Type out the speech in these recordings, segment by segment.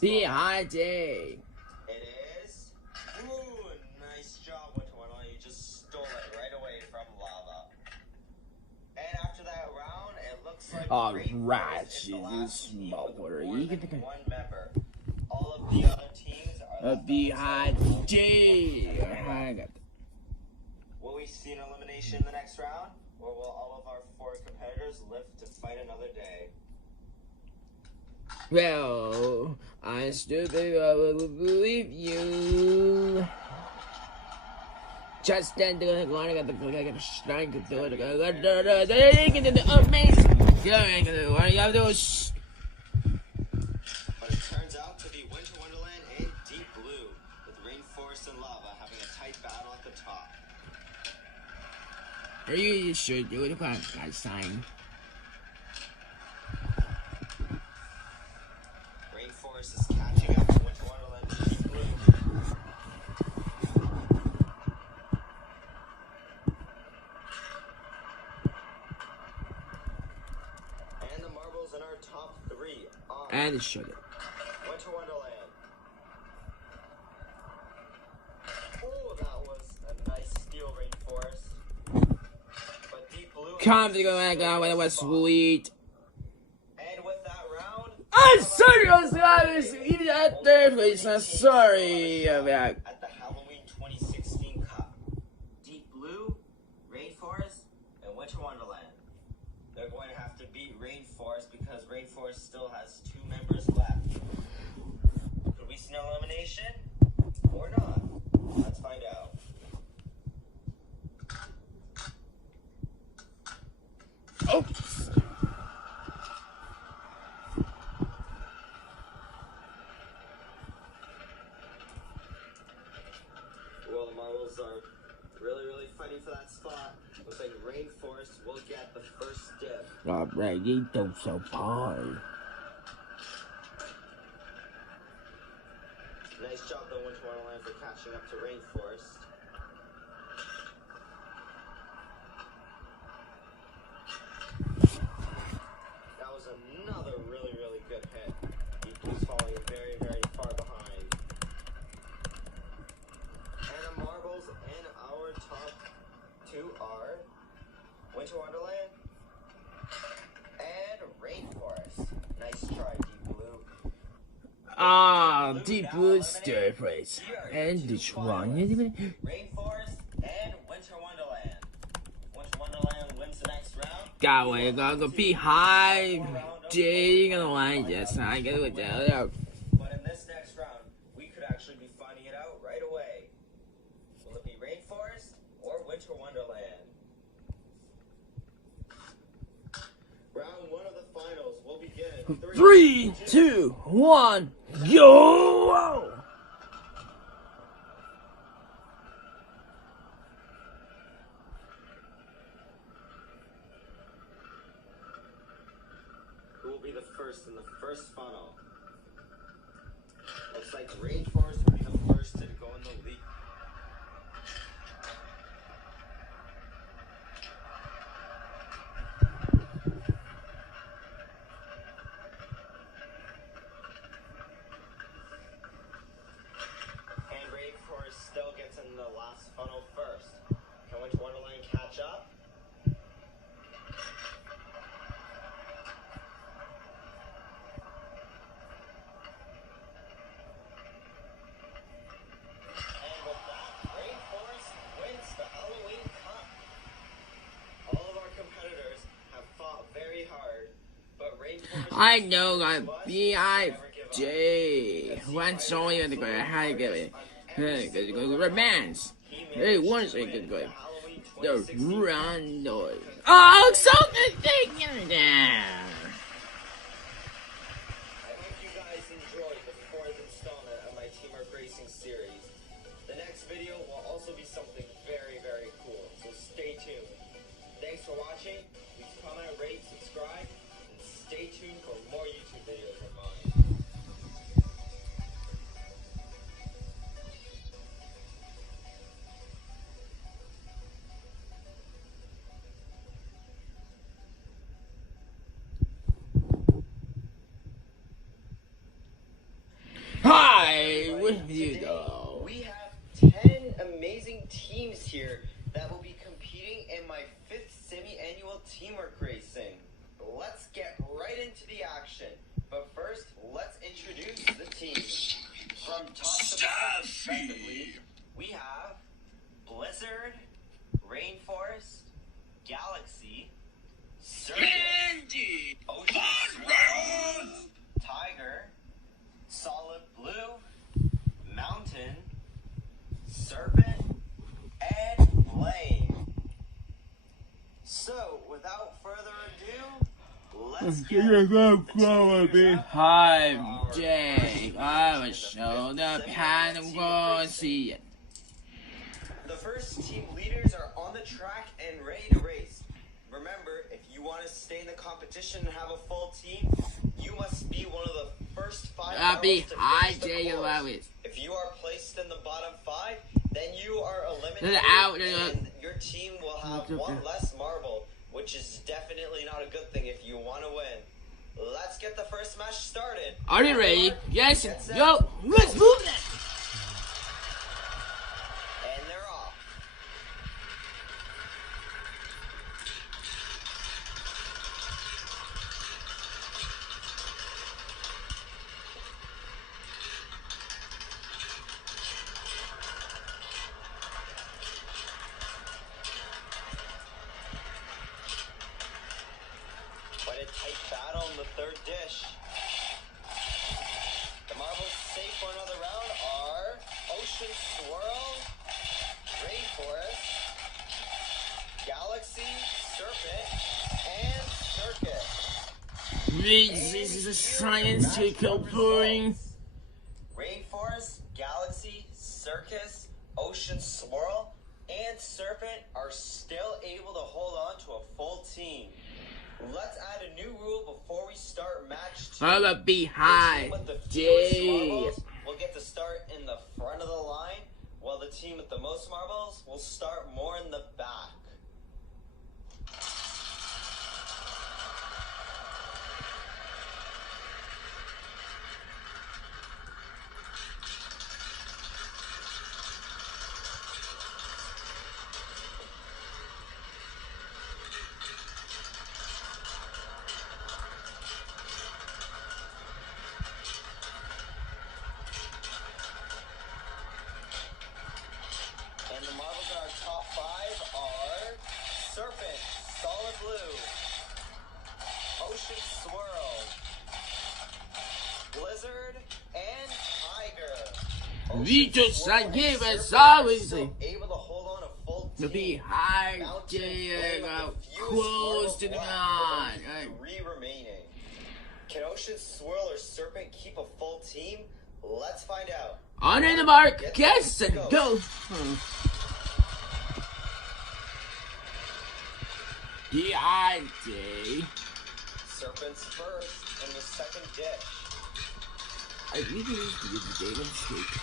Beehive. It is. Ooh, nice job, Winter Wonderland. You just stole it right away from lava. And after that round, it looks like Alright, is the last team with smaller. more You than can one member. All of the other teams are left Beehive. on their own. Will we see an elimination in the next round? Or will all of our 4 competitors live to fight another day? Well, I'm stupid, I will believe you. Just then, the one got the strength to do it. The amazing going. What you have to do? But it turns out to be Winter Wonderland and Deep Blue, with Rainforest and Lava having a tight battle at the top. Are you sure do it? I sign. Rainforest is catching up to Winter Wonderland and Deep Blue. And the marbles in our top 3 are And sugar. Winter Wonderland. Oh, that was a nice steel Rainforest. But Deep Blue. Come to go back out when it was sweet. And with that round, I'm sorry, I was even at third place. I'm sorry about. at the Halloween 2016 Cup, Deep Blue, Rainforest, and Winter Wonderland. They're going to have to beat Rainforest because Rainforest still has 2 members left. Could we see an elimination or not? Let's find out. Oops. Well, the marbles are really fighting for that spot. Looks like Rainforest will get the first dip. Alright, you don't so hard. Nice job though, Winter Wonderland, for catching up to Rainforest. That was another really good hit. Deep Blue's falling very far behind. And the marbles in our top 2 are Winter Wonderland and Rainforest. Nice try, Deep Blue. Deep Blue third place. And which one? Rainforest and Winter Wonderland. Winter Wonderland wins the next round. Got way go Beehive. Jay gonna win. Yes, I get it. But in this next round, we could actually be finding it out right away. Will it be Rainforest or Winter Wonderland? Round 1 of the finals will begin in 3, 2, 1, go! Who will be the first in the first funnel? Looks like Rainforest will be the first to go in the lead. And Rainforest still gets in the last funnel first. Can Winter Wonderland catch up? And with that, Rainforest wins the Halloween Cup. All of our competitors have fought very hard, but Rainforest I know that Beehive J. One song you have to go ahead and give it. Romance. Hey, one second go. The run noise. Oh, so good thing. Yeah. I hope you guys enjoyed the 4th installment of my Team Arc Racing series. The next video will also be something very cool, so stay tuned. Thanks for watching. Please comment, rate, subscribe, and stay tuned for more YouTube videos of mine. Galaxy, Circus, Ocean Swirl, Tiger, Solid Blue, Mountain, Serpent, and Flame. So, without further ado, let's get Beehive, Jake. I will show the panel. The first team leaders are on the track and ready to race. Remember, if you want to stay in the competition and have a full team, you must be one of the first 5 marbles to finish the course. If you are placed in the bottom 5, then you are eliminated and your team will have 1 less marble, which is definitely not a good thing if you want to win. Let's get the first match started. Are you ready? Yes. Yo, let's move that. And they're off. Quite a tight battle in the 3rd dish. The marbles safe for another round are Ocean Swirl, Rainforest, Galaxy, Serpent, and Circus. This is a science take-up pouring. Rainforest, Galaxy, Circus, Ocean Swirl, and Serpent are still able to hold on to a full team. Let's add a new rule before we start match 2. I'm a Beehive, Jake. Will get to start in the front of the line, while the team with the most marbles will start more in the back. And the marbles in our top 5 are Serpent, Solid Blue, Ocean Swirl, Blizzard, and Tiger. We just gave us always able to hold on a full the team. Beehive, Jake. Close to the line. 3 remaining. Can Ocean Swirl or Serpent keep a full team? Let's find out. On the mark, guess and go. Beehive, Jake. Serpent's first in the 2nd dish. I really need to use the data mistake.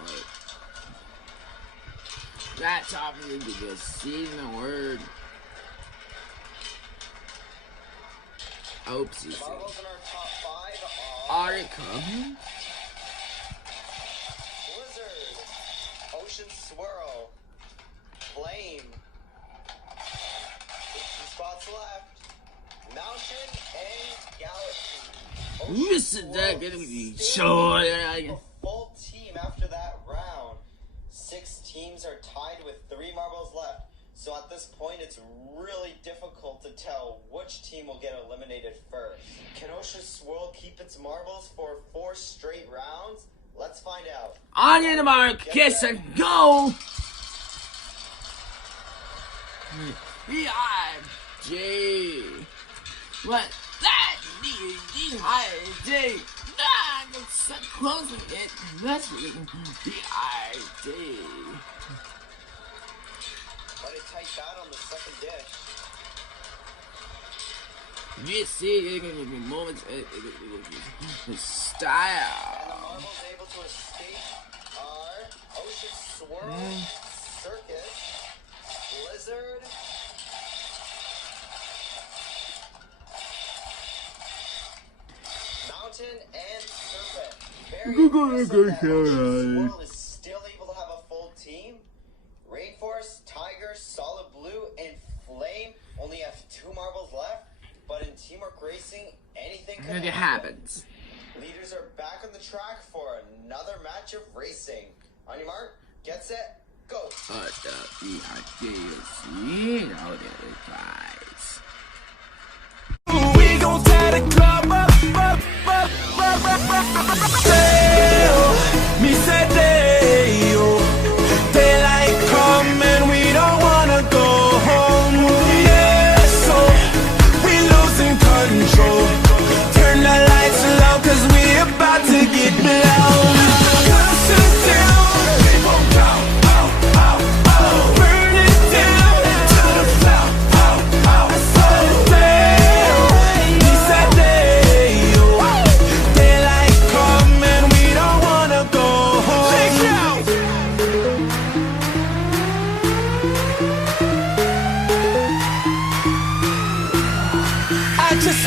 Wait. That's obviously the season word. Oopsie. Marbles in our top 5 are Article. Blizzard, Ocean Swirl, Flame, 60 spots left, Mountain, and Galaxy. This is that gonna be short. A full team after that round. 6 teams are tied with 3 marbles left. So at this point, it's really difficult to tell which team will get eliminated first. Can Ocean Swirl keep its marbles for 4 straight rounds? Let's find out. On the mark, kiss and go. Beehive, J. What? That Beehive, J. Ah, it's so close to it. That's Beehive, J. Quite a tight battle on the 2nd dish. You see, it's gonna be moments. The style. And the marbles able to escape are Ocean Swirl, Circus, Blizzard, Mountain, and Serpent. Very impressive that Ocean Swirl is still able to have a full team. Rainforest, Tiger, Solid Blue, and Flame only have 2 marbles left, but in teamwork racing, anything can happen. Leaders are back on the track for another match of racing. On your mark, Get set, go. The Beehive DLC, now the advice. We gon' tear the club up. Me said daylight come and we don't wanna go home. Yeah, so we losing control. Turn the lights low 'cause we about to get blown. Burn it down to the floor. Me said daylight come and we don't wanna go home. I just